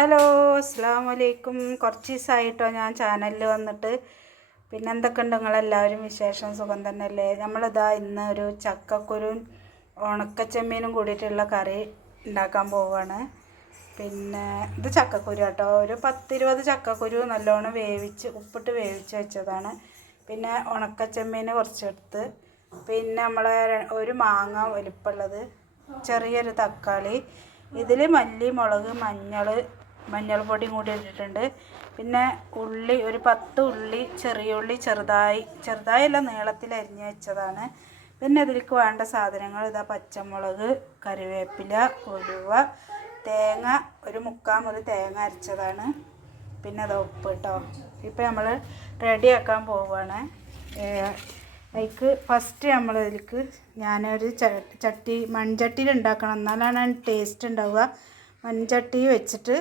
Hello അസ്സലാമു അലൈക്കും. കുറച്ച് ദിവസമായിട്ടോ ഞാൻ ചാനലിൽ വന്നിട്ട്. പിന്നെ എന്തൊക്കെയുണ്ട് നിങ്ങളെല്ലാവരും വിശേഷം? സുഖം തന്നെയല്ലേ? നമ്മളിതാ ഇന്ന് ഒരു ചക്കക്കുരും ഉണക്കച്ചെമ്മീനും കൂടിയിട്ടുള്ള കറി ഉണ്ടാക്കാൻ പോവുകയാണ്. പിന്നെ ഇത് ചക്കക്കുരു കേട്ടോ, ഒരു 10-20 ചക്കക്കുരു നല്ലോണം ഉപ്പിട്ട് വേവിച്ച് വെച്ചതാണ്. പിന്നെ ഉണക്കച്ചെമ്മീൻ കുറച്ചെടുത്ത്, പിന്നെ നമ്മളെ ഒരു മാങ്ങ വലിപ്പമുള്ളത്, ചെറിയൊരു തക്കാളി, ഇതിൽ മല്ലി, മുളക്, മഞ്ഞൾപ്പൊടിയും കൂടി ഇട്ടിട്ടുണ്ട്. പിന്നെ ഉള്ളി ഒരു 10 ഉള്ളി, ചെറിയ ഉള്ളി ചെറുതായല്ല നീളത്തിൽ അരിഞ്ഞ് വെച്ചതാണ്. പിന്നെ ഇതിലേക്ക് വേണ്ട സാധനങ്ങൾ ഇതാ: പച്ചമുളക്, കറിവേപ്പില, ഉലുവ, തേങ്ങ, ഒരു 3/4 മുറി തേങ്ങ അരച്ചതാണ്. പിന്നെ അത് ഉപ്പ് കേട്ടോ. ഇപ്പം നമ്മൾ റെഡിയാക്കാൻ പോവുകയാണ്. അതിലേക്ക് ഫസ്റ്റ് ഞാനൊരു മൺചട്ടിയിൽ ഉണ്ടാക്കണം, എന്നാലാണ് ടേസ്റ്റ് ഉണ്ടാവുക. മൺചട്ടി വെച്ചിട്ട്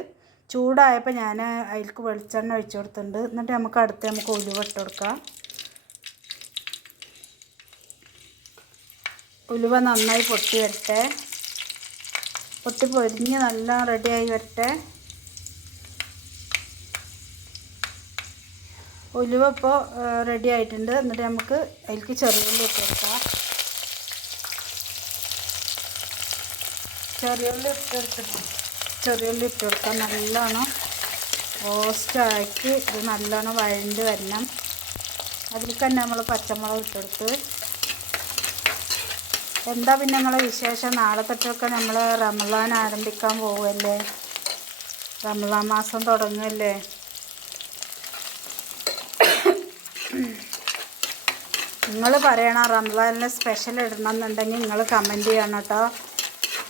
ചൂടായപ്പോൾ ഞാൻ അതിലേക്ക് വെളിച്ചെണ്ണ ഒഴിച്ച് കൊടുത്തിട്ടുണ്ട്. എന്നിട്ട് നമുക്ക് ഉലുവ ഇട്ട് കൊടുക്കാം. ഉലുവ നന്നായി പൊട്ടി വരട്ടെ, പൊട്ടി പൊരിഞ്ഞ് നല്ല റെഡിയായി വരട്ടെ. ഉലുവ ഇപ്പോൾ റെഡി ആയിട്ടുണ്ട്. എന്നിട്ട് നമുക്ക് അതിലേക്ക് ചെറിയുള്ളി ഇട്ട് കൊടുക്കാം. ചെറിയുള്ളി ഇട്ട് കൊടുക്കാം. നല്ലോണം റോസ്റ്റാക്കി ഇത് നല്ലോണം വഴണ്ട് വരണം. അതിലേക്ക് തന്നെ നമ്മൾ പച്ചമുളക് ഇട്ടെടുത്ത്. എന്താ പിന്നെ നിങ്ങളെ വിശേഷം? നാളെ തൊട്ടൊക്കെ നമ്മൾ റമളാൻ ആരംഭിക്കാൻ പോവുമല്ലേ, റമളാൻ മാസം തുടങ്ങുമല്ലേ. നിങ്ങൾ പറയണം റമളാനിൽ സ്പെഷ്യൽ ഇടണം എന്നുണ്ടെങ്കിൽ നിങ്ങൾ കമൻറ്റ് ചെയ്യണം കേട്ടോ.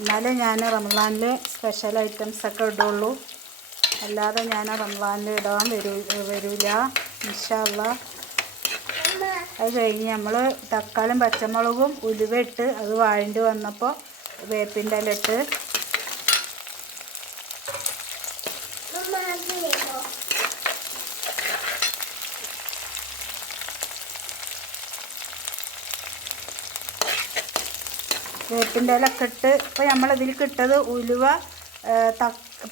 എന്നാലേ ഞാൻ റമളാനിൽ സ്പെഷ്യൽ ഐറ്റംസൊക്കെ ഇടുള്ളൂ, അല്ലാതെ ഞാൻ റമളാനിൽ ഇടാൻ വരില്ല ഇൻഷാ അല്ലാഹ്. അത് കഴിഞ്ഞ് നമ്മൾ തക്കാളിയും പച്ചമുളകും ഉലുവ ഇട്ട് അത് വഴണ്ട് വന്നപ്പോൾ വേപ്പിൻ്റെ ഇല ഇട്ട്. വേപ്പിൻ്റെ ഇലയൊക്കെ ഇട്ട് ഇപ്പോൾ നമ്മളിതിലേക്ക് ഇട്ടത് ഉലുവ,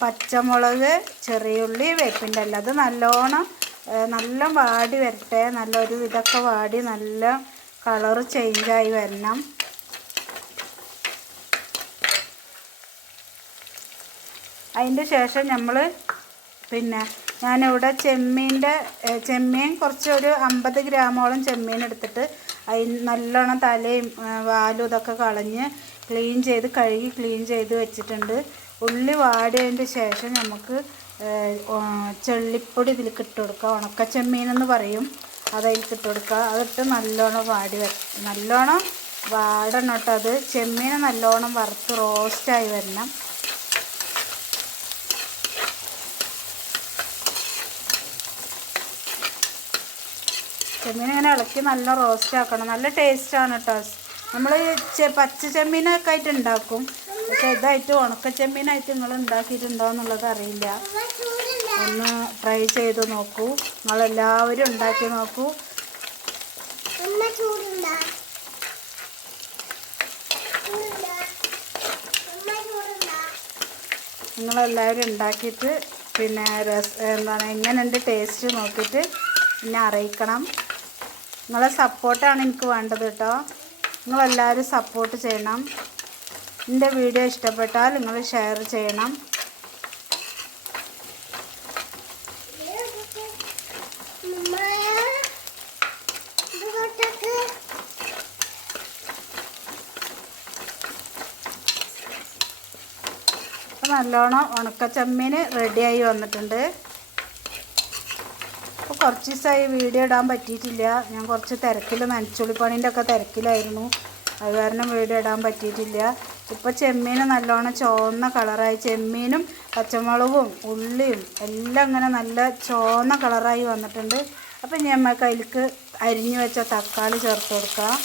പച്ചമുളക്, ചെറിയുള്ളി, വേപ്പിൻ്റെ ഇല. അത് നല്ല വാടി വരട്ടെ. ഇതൊക്കെ വാടി നല്ല കളറ് ചേഞ്ചായി വരണം. അതിൻ്റെ ശേഷം ഞാനിവിടെ ചെമ്മീൻ കുറച്ച് ഒരു 50 ഗ്രാമോളം ചെമ്മീൻ എടുത്തിട്ട് നല്ലോണം തലയും വാലും ഇതൊക്കെ കളഞ്ഞ് കഴുകി ക്ലീൻ ചെയ്ത് വെച്ചിട്ടുണ്ട്. ഉള്ളി വാടിയതിൻ്റെ ശേഷം നമുക്ക് ചെള്ളിപ്പൊടി ഇതിലേക്ക് ഇട്ട് കൊടുക്കുക. ഉണക്കച്ചെമ്മീനെന്ന് പറയും, അതിലേക്ക് ഇട്ട് കൊടുക്കുക. അതിട്ട് നല്ലോണം നല്ലോണം വാടണം കേട്ടോ. അത് ചെമ്മീൻ നല്ലോണം വറുത്ത് റോസ്റ്റായി വരണം. ചെമ്മീൻ ഇങ്ങനെ ഇളക്കി നല്ല റോസ്റ്റ് ആക്കണം. നല്ല ടേസ്റ്റാണ് കേട്ടോ. നമ്മൾ പച്ച ചെമ്മീനൊക്കെ ആയിട്ട് ഉണ്ടാക്കും, പക്ഷേ ഇതായിട്ട് ഉണക്കച്ചെമ്മീനായിട്ട് നിങ്ങൾ ഉണ്ടാക്കിയിട്ടുണ്ടോ എന്നുള്ളത് അറിയില്ല. ഒന്ന് ട്രൈ ചെയ്ത് നോക്കൂ, നിങ്ങളെല്ലാവരും ഉണ്ടാക്കി നോക്കൂ. നിങ്ങളെല്ലാവരും ഉണ്ടാക്കിയിട്ട് പിന്നെ എങ്ങനെയുണ്ട് ടേസ്റ്റ് നോക്കിയിട്ട് പിന്നെ അറിയിക്കണം. നിങ്ങളെ സപ്പോർട്ടാണ് എനിക്ക് വേണ്ടത് കേട്ടോ. നിങ്ങളെല്ലാവരും സപ്പോർട്ട് ചെയ്യണം. എൻ്റെ വീഡിയോ ഇഷ്ടപ്പെട്ടാൽ നിങ്ങൾ ഷെയർ ചെയ്യണം. നല്ലോണം ഉണക്കച്ചെമ്മീൻ റെഡിയായി വന്നിട്ടുണ്ട്. അപ്പോൾ കുറച്ച് ദിവസമായി വീഡിയോ ഇടാൻ പറ്റിയിട്ടില്ല. ഞാൻ കുറച്ച് നനച്ചുള്ളിപ്പണീൻ്റെ ഒക്കെ തിരക്കിലായിരുന്നു. അത് കാരണം വീഡിയോ ഇടാൻ പറ്റിയിട്ടില്ല. ഇപ്പോൾ ചെമ്മീൻ നല്ലോണം ചുവന്ന കളറായി, ചെമ്മീനും പച്ചമുളകും ഉള്ളിയും എല്ലാം ഇങ്ങനെ നല്ല ചുവന്ന കളറായി വന്നിട്ടുണ്ട്. അപ്പം നമുക്ക് അതിലേക്ക് അരിഞ്ഞു വെച്ച തക്കാളി ചേർത്ത് കൊടുക്കാം.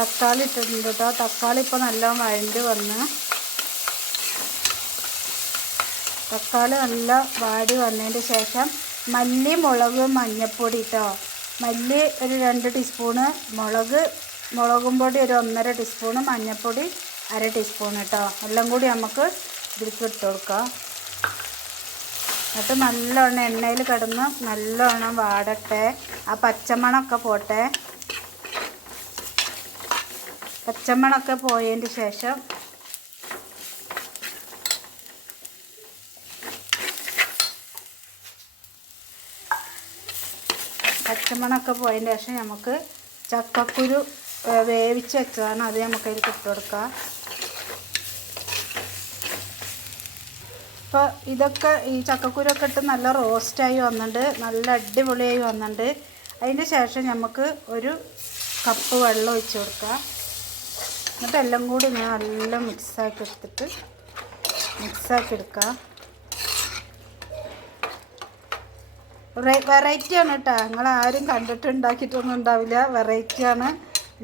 തക്കാളി ഇട്ടിട്ടുണ്ട് കേട്ടോ. തക്കാളി ഇപ്പോൾ നല്ലോണം വഴണ്ട് വന്ന് തക്കാളി നല്ല വാടി വന്നതിന് ശേഷം മല്ലി, മുളക്, മഞ്ഞൾപ്പൊടി കേട്ടോ. മല്ലി ഒരു 2 ടീസ്പൂണ്, മുളകും പൊടി ഒരു 1.5 ടീസ്പൂണ്, മഞ്ഞൾപ്പൊടി 1/2 ടീസ്പൂൺ കേട്ടോ. എല്ലാം കൂടി നമുക്ക് ഇതിലേക്ക് ഇട്ട് കൊടുക്കാം. എന്നിട്ട് നല്ലോണം എണ്ണയിൽ കിടന്ന് നല്ലോണം വാടട്ടെ. ആ പച്ചമണമൊക്കെ പോട്ടെ. പച്ചമണമൊക്കെ പോയതിന് ശേഷം നമുക്ക് ചക്കക്കുരു വേവിച്ച് വെച്ചതാണ്, അത് നമുക്ക് അതിൽ ഇട്ട് കൊടുക്കാം. അപ്പോൾ ഇതൊക്കെ ഈ ചക്കക്കുരൊക്കെ ഇട്ട് നല്ല റോസ്റ്റായി വന്നിട്ടുണ്ട്, നല്ല അടിപൊളിയായി വന്നിട്ടുണ്ട്. അതിൻ്റെ ശേഷം നമുക്ക് ഒരു കപ്പ് വെള്ളം ഒഴിച്ച് കൊടുക്കുക. എന്നിട്ട് എല്ലാം കൂടി നല്ല മിക്സാക്കി എടുക്കുക. വെറൈറ്റിയാണ് കേട്ടോ. നിങ്ങൾ ആരും കണ്ടിട്ട് ഉണ്ടാക്കിയിട്ടൊന്നും ഉണ്ടാവില്ല. വെറൈറ്റിയാണ്,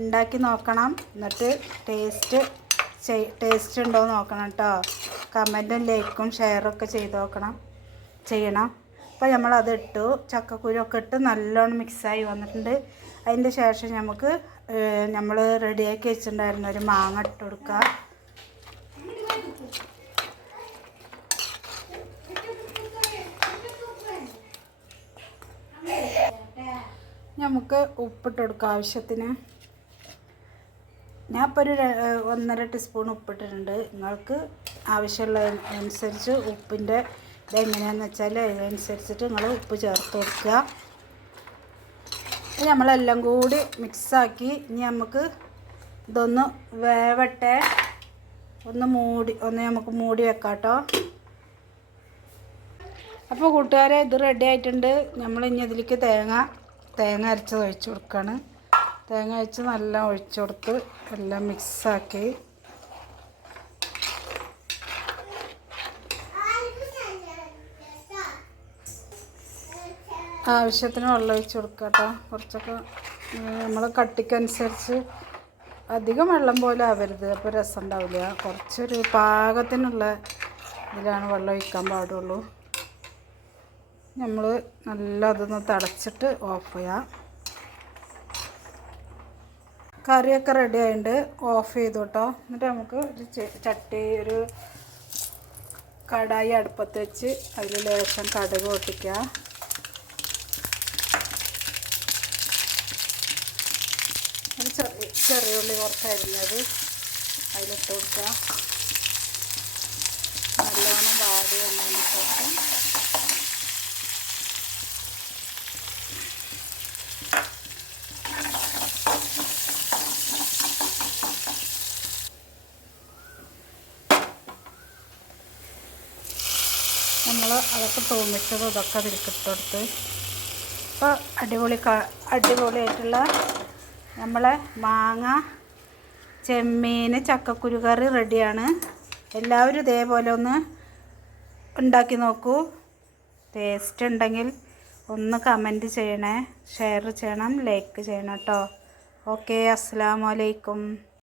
ഉണ്ടാക്കി നോക്കണം. എന്നിട്ട് ടേസ്റ്റ് ഉണ്ടോ എന്ന് നോക്കണം കേട്ടോ. കമൻറ്റും ലൈക്കും ഷെയറൊക്കെ ചെയ്യണം. അപ്പോൾ നമ്മളത് ഇട്ടു, ചക്കക്കുരുവൊക്കെ ഇട്ട് നല്ലോണം മിക്സായി വന്നിട്ടുണ്ട്. അതിൻ്റെ ശേഷം നമുക്ക് നമ്മൾ റെഡിയാക്കി വെച്ചിട്ടുണ്ടായിരുന്ന ഒരു മാങ്ങ ഇട്ട് കൊടുക്കുക. നമുക്ക് ഉപ്പിട്ട് കൊടുക്കാം ആവശ്യത്തിന്. ഞാൻ ഇപ്പോൾ ഒരു 1.5 ടീസ്പൂൺ ഉപ്പിട്ടിട്ടുണ്ട്. നിങ്ങൾക്ക് ആവശ്യമുള്ള അനുസരിച്ച് ഉപ്പിൻ്റെ ഇതെങ്ങനെയാണെന്ന് വെച്ചാൽ അതിനനുസരിച്ചിട്ട് നിങ്ങൾ ഉപ്പ് ചേർത്ത് കൊടുക്കുക. നമ്മളെല്ലാം കൂടി മിക്സാക്കി ഇനി നമുക്ക് ഇതൊന്ന് വേവട്ടെ. ഒന്ന് നമുക്ക് മൂടി വെക്കാം കേട്ടോ. അപ്പോൾ കൂട്ടുകാരെ, ഇത് റെഡി ആയിട്ടുണ്ട്. നമ്മൾ ഇനി ഇതിലേക്ക് തേങ്ങ അരച്ചത് ഒഴിച്ച് കൊടുക്കുകയാണ്. തേങ്ങ അരച്ച് നല്ല ഒഴിച്ച് കൊടുത്ത് എല്ലാം മിക്സാക്കി ആവശ്യത്തിന് വെള്ളം ഒഴിച്ച് കൊടുക്കുക കേട്ടോ. കുറച്ചൊക്കെ നമ്മൾ കട്ടിക്കനുസരിച്ച്, അധികം വെള്ളം പോലെ ആവരുത്, അപ്പോൾ രസം ഉണ്ടാവില്ല. കുറച്ചൊരു പാകത്തിനുള്ള ഇതിലാണ് വെള്ളം ഒഴിക്കാൻ പാടുള്ളൂ. നമ്മൾ നല്ല അതൊന്ന് തിളച്ചിട്ട് ഓഫ് ചെയ്യാം. കറിയൊക്കെ റെഡി ആയിട്ടുണ്ട്, ഓഫ് ചെയ്തു കേട്ടോ. എന്നിട്ട് നമുക്ക് ഒരു കടായി അടുപ്പത്ത് വെച്ച് അതിൽ ലേശം കടുക് പൊട്ടിക്കുക. ഒരു ചെറിയ ഉള്ളി കുറച്ച് അരിഞ്ഞത് അതിലിട്ട് കൊടുക്കുക. നല്ലോണം വാടി വന്നതിന് ശേഷം നമ്മൾ അതൊക്കെ തൂമിച്ചതും ഇതൊക്കെ അതിലേക്ക് ഇട്ട് കൊടുത്ത് ഇപ്പോൾ അടിപൊളിയായിട്ടുള്ള നമ്മളെ മാങ്ങ, ചെമ്മീൻ, ചക്കക്കുരു കറി റെഡിയാണ്. എല്ലാവരും ഇതേപോലെ ഒന്ന് ഉണ്ടാക്കി നോക്കൂ. ടേസ്റ്റ് ഉണ്ടെങ്കിൽ ഒന്ന് കമൻറ്റ് ചെയ്യണേ, ഷെയർ ചെയ്യണം, ലൈക്ക് ചെയ്യണം കേട്ടോ. ഓക്കെ, അസ്സലാമു അലൈക്കും.